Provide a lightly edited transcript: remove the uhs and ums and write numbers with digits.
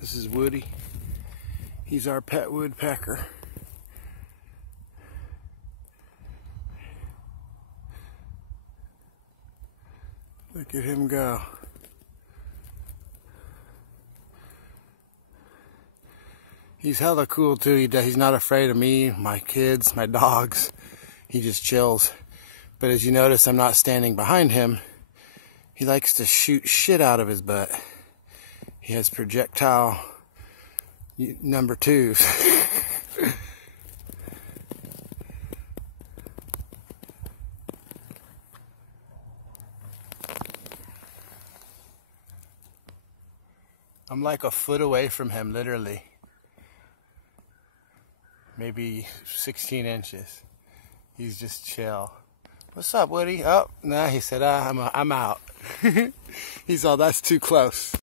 This is Woody. He's our pet woodpecker. Look at him go. He's hella cool too. He's not afraid of me, my kids, my dogs. He just chills. But as you notice, I'm not standing behind him. He likes to shoot shit out of his butt. He has projectile number 2s. I'm like a foot away from him, literally. Maybe 16 inches. He's just chill. What's up, Woody? Oh, nah, he said, I'm out. He's all, that's too close.